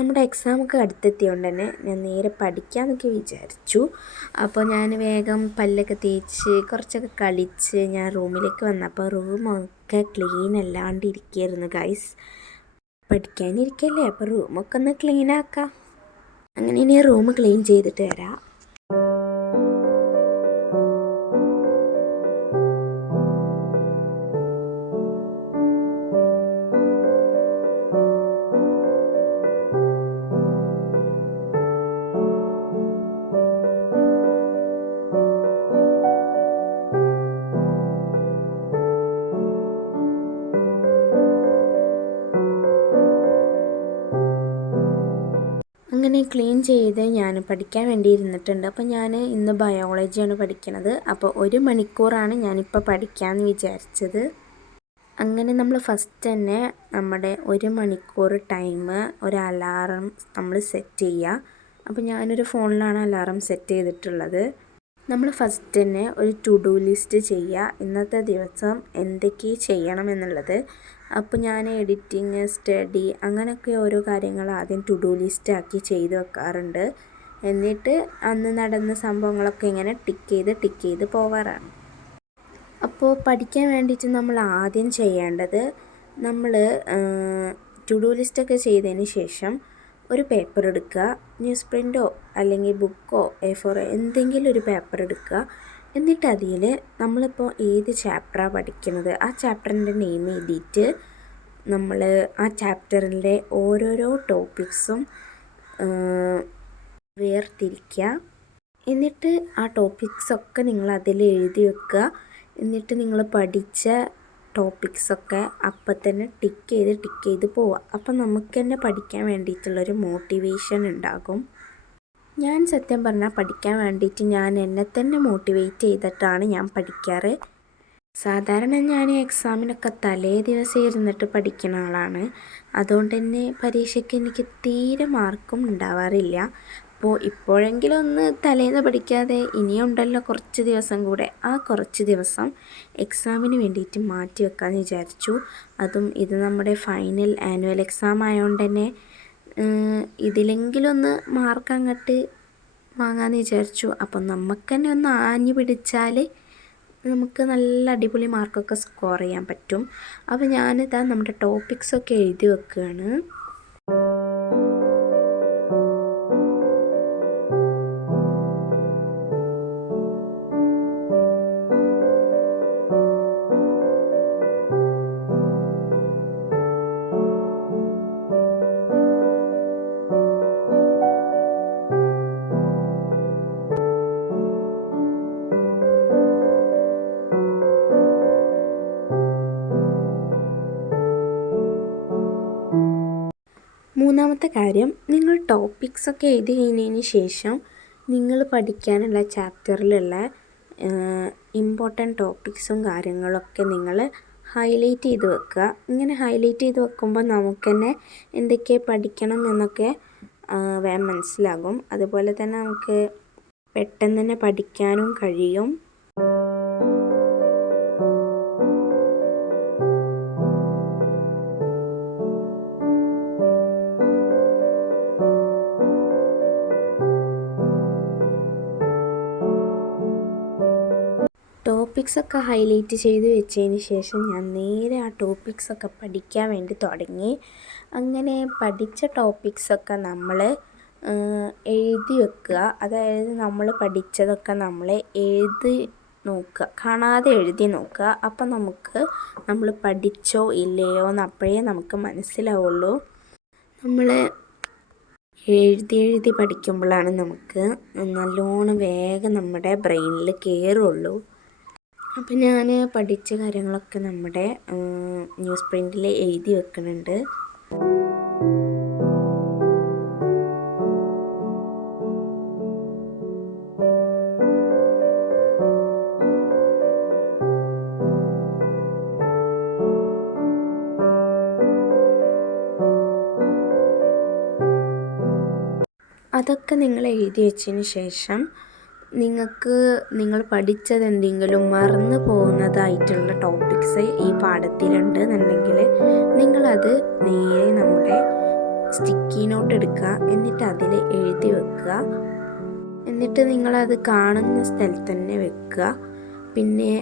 നമ്മുടെ എക്സാമൊക്കെ അടുത്തെത്തിയോണ്ട് തന്നെ ഞാൻ നേരെ പഠിക്കാമെന്നൊക്കെ വിചാരിച്ചു. അപ്പോൾ ഞാൻ വേഗം പല്ലൊക്കെ തേച്ച് കുറച്ചൊക്കെ കളിച്ച് ഞാൻ റൂമിലേക്ക് വന്നപ്പോൾ റൂമൊക്കെ ക്ലീൻ അല്ലാണ്ടിരിക്കുകയായിരുന്നു ഗൈസ്. പഠിക്കാനിരിക്കല്ലേ, അപ്പോൾ റൂമൊക്കെ ഒന്ന് ക്ലീൻ ആക്കാം. അങ്ങനെ ഇനി റൂം ക്ലീൻ ചെയ്തിട്ട് വരാം. അങ്ങനെ ക്ലീൻ ചെയ്ത് ഞാൻ പഠിക്കാൻ വേണ്ടി ഇരുന്നിട്ടുണ്ട്. അപ്പോൾ ഞാൻ ഇന്ന് ബയോളജിയാണ് പഠിക്കുന്നത്. അപ്പോൾ 1 മണിക്കൂറാണ് ഞാനിപ്പോൾ പഠിക്കാമെന്ന് വിചാരിച്ചത്. അങ്ങനെ നമ്മൾ ഫസ്റ്റ് തന്നെ നമ്മുടെ 1 മണിക്കൂർ ടൈം ഒരു അലാറം നമ്മൾ സെറ്റ് ചെയ്യുക. അപ്പോൾ ഞാനൊരു ഫോണിലാണ് അലാറം സെറ്റ് ചെയ്തിട്ടുള്ളത്. നമ്മൾ ഫസ്റ്റ് തന്നെ ഒരു ടു ഡു ലിസ്റ്റ് ചെയ്യുക, ഇന്നത്തെ ദിവസം എന്തൊക്കെ ചെയ്യണം എന്നുള്ളത്. അപ്പോൾ ഞാൻ എഡിറ്റിങ്, സ്റ്റഡി അങ്ങനെയൊക്കെ ഓരോ കാര്യങ്ങൾ ആദ്യം ടു ഡു ലിസ്റ്റ് ആക്കി ചെയ്ത് വെക്കാറുണ്ട്. എന്നിട്ട് അന്ന് നടന്ന സംഭവങ്ങളൊക്കെ ഇങ്ങനെ ടിക്ക് ചെയ്ത് പോവാറാണ്. അപ്പോൾ പഠിക്കാൻ വേണ്ടിയിട്ട് നമ്മൾ ആദ്യം ചെയ്യേണ്ടത്, നമ്മൾ ടു ഡു ലിസ്റ്റൊക്കെ ചെയ്തതിന് ശേഷം ഒരു പേപ്പർ എടുക്കുക, ന്യൂസ് പ്രിൻ്റോ അല്ലെങ്കിൽ ബുക്കോ A4 എന്തെങ്കിലും ഒരു പേപ്പർ എടുക്കുക. എന്നിട്ട് അതിൽ നമ്മളിപ്പോൾ ഏത് ചാപ്റ്ററാണ് പഠിക്കുന്നത് ആ ചാപ്റ്ററിൻ്റെ നെയിം എഴുതിയിട്ട് നമ്മൾ ആ ചാപ്റ്ററിൻ്റെ ഓരോരോ ടോപ്പിക്സും വേർതിരിക്കുക. എന്നിട്ട് ആ ടോപ്പിക്സൊക്കെ നിങ്ങൾ അതിൽ എഴുതി വെക്കുക. എന്നിട്ട് നിങ്ങൾ പഠിച്ച ടോപ്പിക്സൊക്കെ അപ്പം തന്നെ ടിക്ക് ചെയ്ത് പോവുക. അപ്പം നമുക്ക് തന്നെ പഠിക്കാൻ വേണ്ടിയിട്ടുള്ളൊരു മോട്ടിവേഷൻ ഉണ്ടാകും. ഞാൻ സത്യം പറഞ്ഞാൽ പഠിക്കാൻ വേണ്ടിയിട്ട് ഞാൻ എന്നെ തന്നെ മോട്ടിവേറ്റ് ചെയ്തിട്ടാണ് ഞാൻ പഠിക്കാറ്. സാധാരണ ഞാൻ എക്സാമിനൊക്കെ തലേ ദിവസം ഇരുന്നിട്ട് പഠിക്കുന്ന ആളാണ്. അതുകൊണ്ട് തന്നെ പരീക്ഷയ്ക്ക് എനിക്ക് തീരെ മാർക്കും ഉണ്ടാവാറില്ല. അപ്പോൾ ഇപ്പോഴെങ്കിലും ഒന്ന് തലേന്ന് പഠിക്കാതെ ഇനിയുണ്ടല്ലോ കുറച്ച് ദിവസം കൂടെ, ആ കുറച്ച് ദിവസം എക്സാമിന് വേണ്ടിയിട്ട് മാറ്റി വെക്കാമെന്ന് വിചാരിച്ചു. അതും ഇത് നമ്മുടെ ഫൈനൽ ആനുവൽ എക്സാം ആയതുകൊണ്ട് തന്നെ ഇതിലെങ്കിലും ഒന്ന് മാർക്ക് അങ്ങോട്ട് വാങ്ങാമെന്ന് വിചാരിച്ചു. അപ്പം നമുക്ക് തന്നെ ഒന്ന് ആഞ്ഞു പിടിച്ചാൽ നമുക്ക് നല്ല അടിപൊളി മാർക്കൊക്കെ സ്കോർ ചെയ്യാൻ പറ്റും. അപ്പോൾ ഞാനിതാ നമ്മുടെ ടോപ്പിക്സൊക്കെ എഴുതി വെക്കുകയാണ്. മൂന്നാമത്തെ കാര്യം, നിങ്ങൾ ടോപ്പിക്സൊക്കെ എഴുതി കഴിഞ്ഞതിന് ശേഷം നിങ്ങൾ പഠിക്കാനുള്ള ചാപ്റ്ററിലുള്ള ഇമ്പോർട്ടൻ്റ് ടോപ്പിക്സും കാര്യങ്ങളൊക്കെ നിങ്ങൾ ഹൈലൈറ്റ് ചെയ്ത് വെക്കുക. ഇങ്ങനെ ഹൈലൈറ്റ് ചെയ്ത് വെക്കുമ്പോൾ നമുക്ക് തന്നെ എന്തൊക്കെ പഠിക്കണം എന്നൊക്കെ വേഗം മനസ്സിലാകും. അതുപോലെ തന്നെ നമുക്ക് പെട്ടെന്ന് തന്നെ പഠിക്കാനും കഴിയും. ടോപ്പിക്സൊക്കെ ഹൈലൈറ്റ് ചെയ്ത് വെച്ചതിന് ശേഷം ഞാൻ നേരെ ആ ടോപ്പിക്സൊക്കെ പഠിക്കാൻ വേണ്ടി തുടങ്ങി. അങ്ങനെ പഠിച്ച ടോപ്പിക്സൊക്കെ നമ്മൾ എഴുതി വെക്കുക. അതായത് നമ്മൾ പഠിച്ചതൊക്കെ നമ്മൾ എഴുതി നോക്കുക, കാണാതെ എഴുതി നോക്കുക. അപ്പം നമുക്ക് നമ്മൾ പഠിച്ചോ ഇല്ലയോ എന്ന് അപ്പോഴേ നമുക്ക് മനസ്സിലാവുള്ളൂ. നമ്മൾ എഴുതി പഠിക്കുമ്പോഴാണ് നമുക്ക് നല്ലോണം വേഗം നമ്മുടെ ബ്രെയിനിൽ കയറുള്ളൂ. അപ്പം ഞാൻ പഠിച്ച കാര്യങ്ങളൊക്കെ നമ്മുടെ ന്യൂസ് പ്രിൻ്റിൽ എഴുതി വെക്കുന്നുണ്ട്. അതൊക്കെ നിങ്ങൾ എഴുതി വെച്ചതിന് ശേഷം നിങ്ങൾ പഠിച്ചതെന്തെങ്കിലും മറന്നു പോകുന്നതായിട്ടുള്ള ടോപ്പിക്സ് ഈ പാഠത്തിലുണ്ട് എന്നുണ്ടെങ്കിൽ നിങ്ങളത് നേരെ നമ്മുടെ സ്റ്റിക്കി നോട്ട് എടുക്കുക, എന്നിട്ട് അതിൽ എഴുതി വെക്കുക. എന്നിട്ട് നിങ്ങളത് കാണുന്ന സ്ഥലത്ത് തന്നെ വെക്കുക. പിന്നെ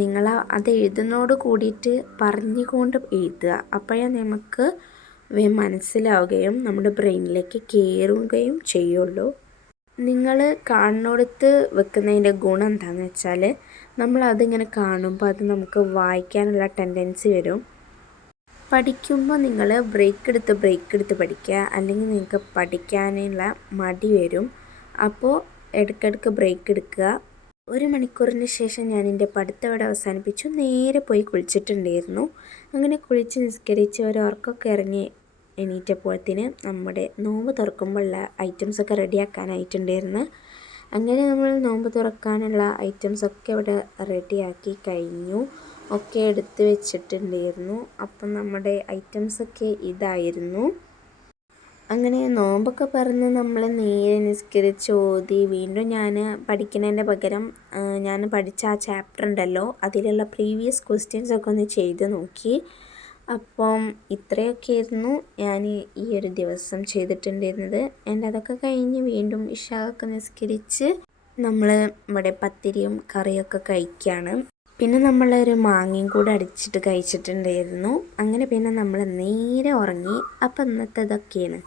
നിങ്ങൾ അത് എഴുതുന്നതോട് കൂടിയിട്ട് പറഞ്ഞുകൊണ്ട് എഴുതുക. അപ്പോഴേ നമുക്ക് മനസ്സിലാവുകയും നമ്മുടെ ബ്രെയിനിലേക്ക് കയറുകയും ചെയ്യുള്ളൂ. നിങ്ങൾ കാണുന്നിടത്ത് വെക്കുന്നതിൻ്റെ ഗുണം എന്താണെന്ന് വെച്ചാൽ നമ്മളതിങ്ങനെ കാണുമ്പോൾ അത് നമുക്ക് വായിക്കാനുള്ള ടെൻഡൻസി വരും. പഠിക്കുമ്പോൾ നിങ്ങൾ ബ്രേക്ക് എടുത്ത് പഠിക്കുക, അല്ലെങ്കിൽ നിങ്ങൾക്ക് പഠിക്കാനുള്ള മടി വരും. അപ്പോൾ ഇടയ്ക്കിടയ്ക്ക് ബ്രേക്ക് എടുക്കുക. 1 മണിക്കൂറിന് ശേഷം ഞാൻ എൻ്റെ പഠിത്തം ഇവിടെ അവസാനിപ്പിച്ചു. നേരെ പോയി കുളിച്ചിട്ടുണ്ടായിരുന്നു. അങ്ങനെ കുളിച്ച് നിസ്കരിച്ച് ഒരു ഉറക്കമൊക്കെ ഇറങ്ങി എണീറ്റപ്പോഴത്തേന് നമ്മുടെ നോമ്പ് തുറക്കുമ്പോഴുള്ള ഐറ്റംസൊക്കെ റെഡിയാക്കാനായിട്ടുണ്ടായിരുന്നു. അങ്ങനെ നമ്മൾ നോമ്പ് തുറക്കാനുള്ള ഐറ്റംസൊക്കെ ഇവിടെ റെഡിയാക്കി കഴിഞ്ഞു. ഒക്കെ എടുത്ത് വെച്ചിട്ടുണ്ടായിരുന്നു. അപ്പം നമ്മുടെ ഐറ്റംസൊക്കെ ഇതായിരുന്നു. അങ്ങനെ നോമ്പൊക്കെ പറഞ്ഞ് നമ്മൾ നേരെ നിസ്കരിച്ച് ഓതി വീണ്ടും ഞാൻ പഠിക്കുന്നതിൻ്റെ പകരം ഞാൻ പഠിച്ച ആ ചാപ്റ്റർ ഉണ്ടല്ലോ അതിലുള്ള പ്രീവിയസ് ക്വസ്റ്റ്യൻസൊക്കെ ഒന്ന് ചെയ്ത് നോക്കി. അപ്പം ഇത്രയൊക്കെയായിരുന്നു ഞാൻ ഈ ഒരു ദിവസം ചെയ്തിട്ടുണ്ടായിരുന്നത്. അതൊക്കെ കഴിഞ്ഞ് വീണ്ടും ഇശായൊക്കെ നിസ്കരിച്ച് നമ്മൾ ഇവിടെ പത്തിരിയും കറിയൊക്കെ കഴിക്കുകയാണ്. പിന്നെ നമ്മളൊരു മാങ്ങയും കൂടെ അടിച്ചിട്ട് കഴിച്ചിട്ടുണ്ടായിരുന്നു. അങ്ങനെ പിന്നെ നമ്മൾ നേരെ ഉറങ്ങി. അപ്പം ഇന്നത്തെ ഇതൊക്കെയാണ്.